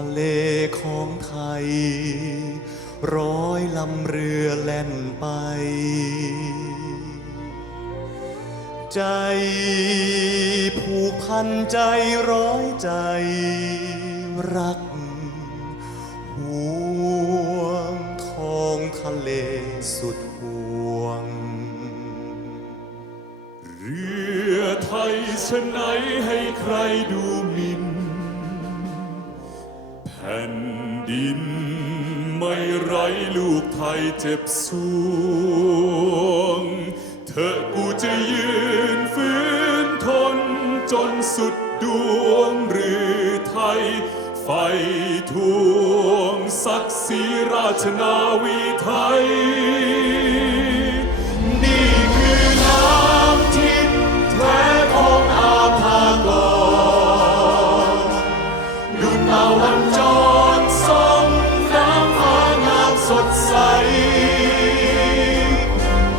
ะเลของไทย ร้อยลำเรือแล่นไป ใจผูกพันใจร้อยใจรักห่วงท้องทะเลสุดห่วง เรือไทยชะไหนให้ใครดู ดินไม่ไรลูกไทยเจ็บสวง เธอกูจะยืนฝืนทนจนสุดดวงหรือไทย ไฟทวงศักดิ์ศรีราชนาวีไทย สดใส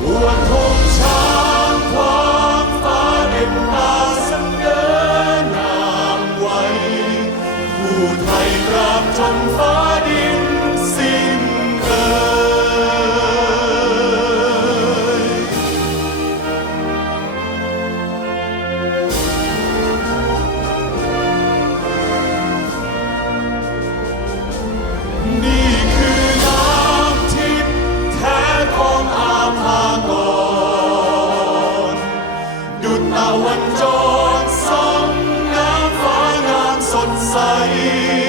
อวดธงช้างความฟ้าเด่นตาสังเสนอนามไว้ผู้ไทยกราบจนฟ้า Israel.